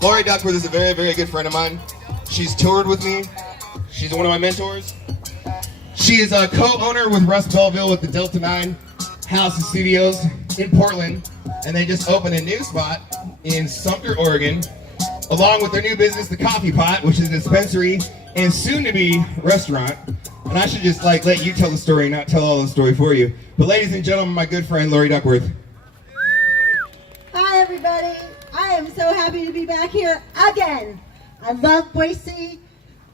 Lori Duckworth is a very, very good friend of mine. She's toured with me. She's one of my mentors. She is a co-owner with Russ Belleville with the Delta 9 House and Studios in Portland. And they just opened a new spot in Sumter, Oregon, along with their new business, The Coffee Pot, which is a dispensary and soon-to-be restaurant. And I should just let you tell the story, not tell all the story for you. But ladies and gentlemen, my good friend, Lori Duckworth. Hi, everybody. I am so happy to be back here again. I love Boise.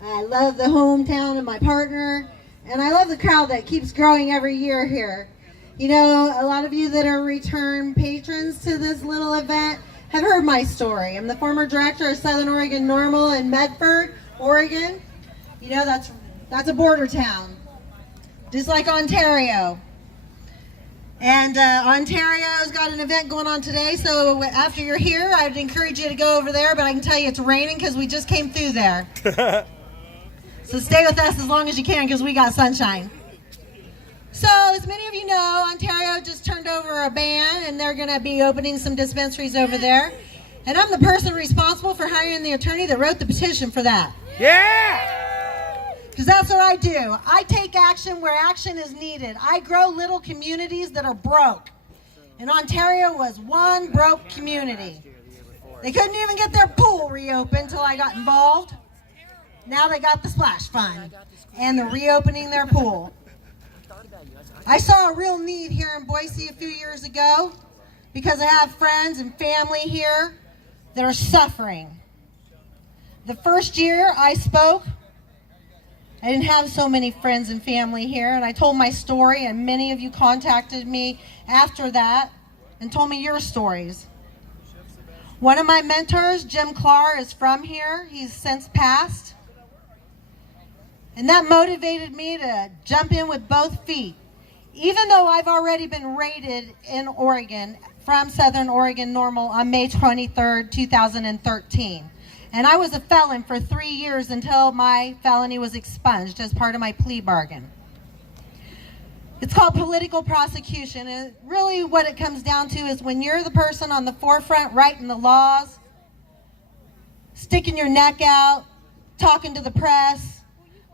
I love the hometown of my partner. And I love the crowd that keeps growing every year here. You know, a lot of you that are return patrons to this little event have heard my story. I'm the former director of Southern Oregon Normal in Medford, Oregon. You know, that's a border town, just like Ontario. And Ontario's got an event going on today, so after you're here, I'd encourage you to go over there, but I can tell you it's raining because we just came through there. So stay with us as long as you can because we got sunshine. So as many of you know, Ontario just turned over a ban and they're going to be opening some dispensaries over there. And I'm the person responsible for hiring the attorney that wrote the petition for that. Yeah! Because that's what I do. I take action where action is needed. I grow little communities that are broke. And Ontario was one broke community. They couldn't even get their pool reopened until I got involved. Now they got the splash fund and they're reopening their pool. I saw a real need here in Boise a few years ago because I have friends and family here that are suffering. The first year I spoke, I didn't have so many friends and family here, and I told my story, and many of you contacted me after that and told me your stories. One of my mentors, Jim Clark, is from here. He's since passed. And that motivated me to jump in with both feet. Even though I've already been raided in Oregon from Southern Oregon Normal on May 23rd, 2013. And I was a felon for 3 years until my felony was expunged as part of my plea bargain. It's called political prosecution. And really what it comes down to is when you're the person on the forefront writing the laws, sticking your neck out, talking to the press,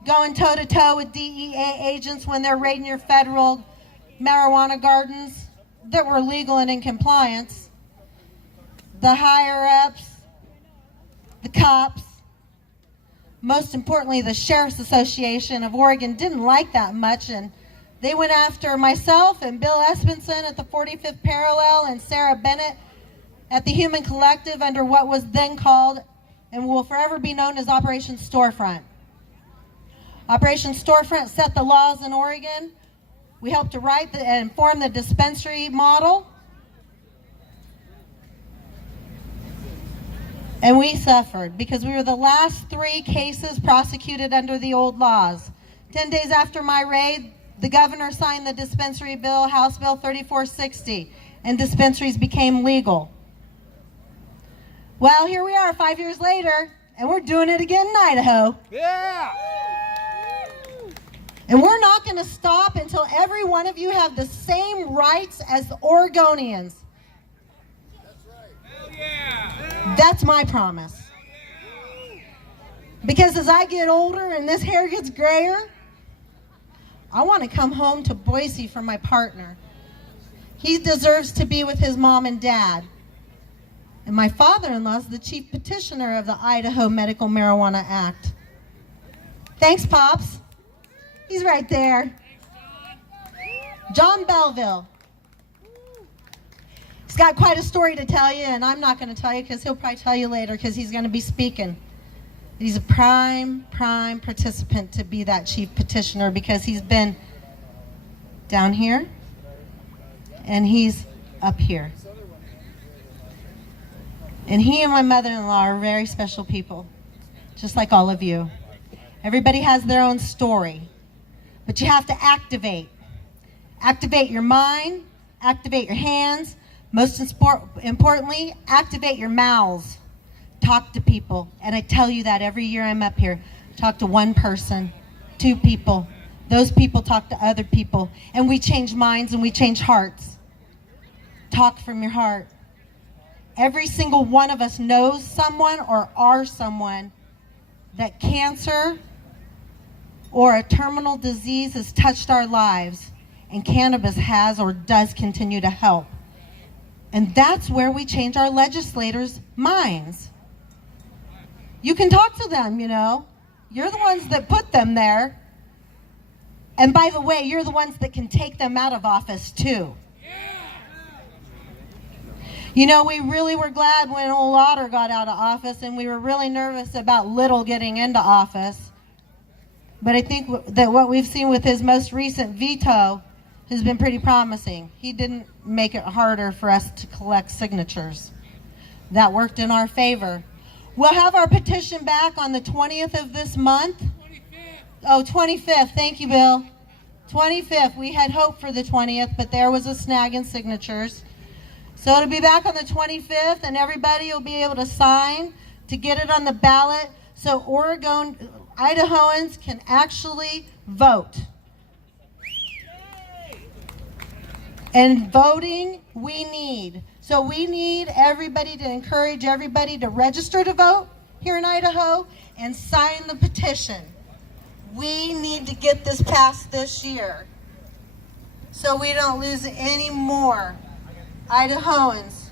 going toe-to-toe with DEA agents when they're raiding your federal marijuana gardens that were legal and in compliance. The higher-ups, the cops, most importantly, the Sheriff's Association of Oregon didn't like that much, and they went after myself and Bill Espenson at the 45th Parallel and Sarah Bennett at the Human Collective under what was then called and will forever be known as Operation Storefront. Operation Storefront set the laws in Oregon. We helped to write and form the dispensary model. And we suffered because we were the last 3 cases prosecuted under the old laws. 10 days after my raid, the governor signed the dispensary bill, House Bill 3460, and dispensaries became legal. Well, here we are 5 years later, and we're doing it again in Idaho. Yeah! And we're not going to stop until every one of you have the same rights as the Oregonians. That's right. Hell yeah! That's my promise. Because as I get older and this hair gets grayer, I want to come home to Boise for my partner. He deserves to be with his mom and dad. And my father-in-law is the chief petitioner of the Idaho Medical Marijuana Act. Thanks, Pops. He's right there. John Belleville. He's got quite a story to tell you, and I'm not going to tell you because he'll probably tell you later because he's going to be speaking. He's a prime participant to be that chief petitioner because he's been down here and he's up here. And he and my mother-in-law are very special people, just like all of you. Everybody has their own story. But you have to activate. Activate your mind, activate your hands, most importantly, activate your mouths. Talk to people. And I tell you that every year I'm up here. Talk to one person, 2 people. Those people talk to other people. And we change minds and we change hearts. Talk from your heart. Every single one of us knows someone or are someone that cancer or a terminal disease has touched our lives, and cannabis has or does continue to help. And that's where we change our legislators' minds. You can talk to them, you know. You're the ones that put them there. And by the way, you're the ones that can take them out of office too. You know, we really were glad when old Otter got out of office, and we were really nervous about Little getting into office. But I think that what we've seen with his most recent veto has been pretty promising. He didn't make it harder for us to collect signatures. That worked in our favor. We'll have our petition back on the 20th of this month. 25th. Oh, 25th. Thank you, Bill. 25th. We had hoped for the 20th, but there was a snag in signatures. So it'll be back on the 25th, and everybody will be able to sign to get it on the ballot so Idahoans can actually vote. And voting, we need. So we need everybody to encourage everybody to register to vote here in Idaho and sign the petition. We need to get this passed this year so we don't lose any more Idahoans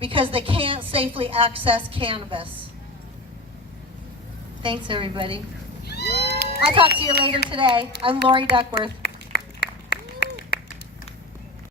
because they can't safely access cannabis. Thanks, everybody. I'll talk to you later today. I'm Lori Duckworth.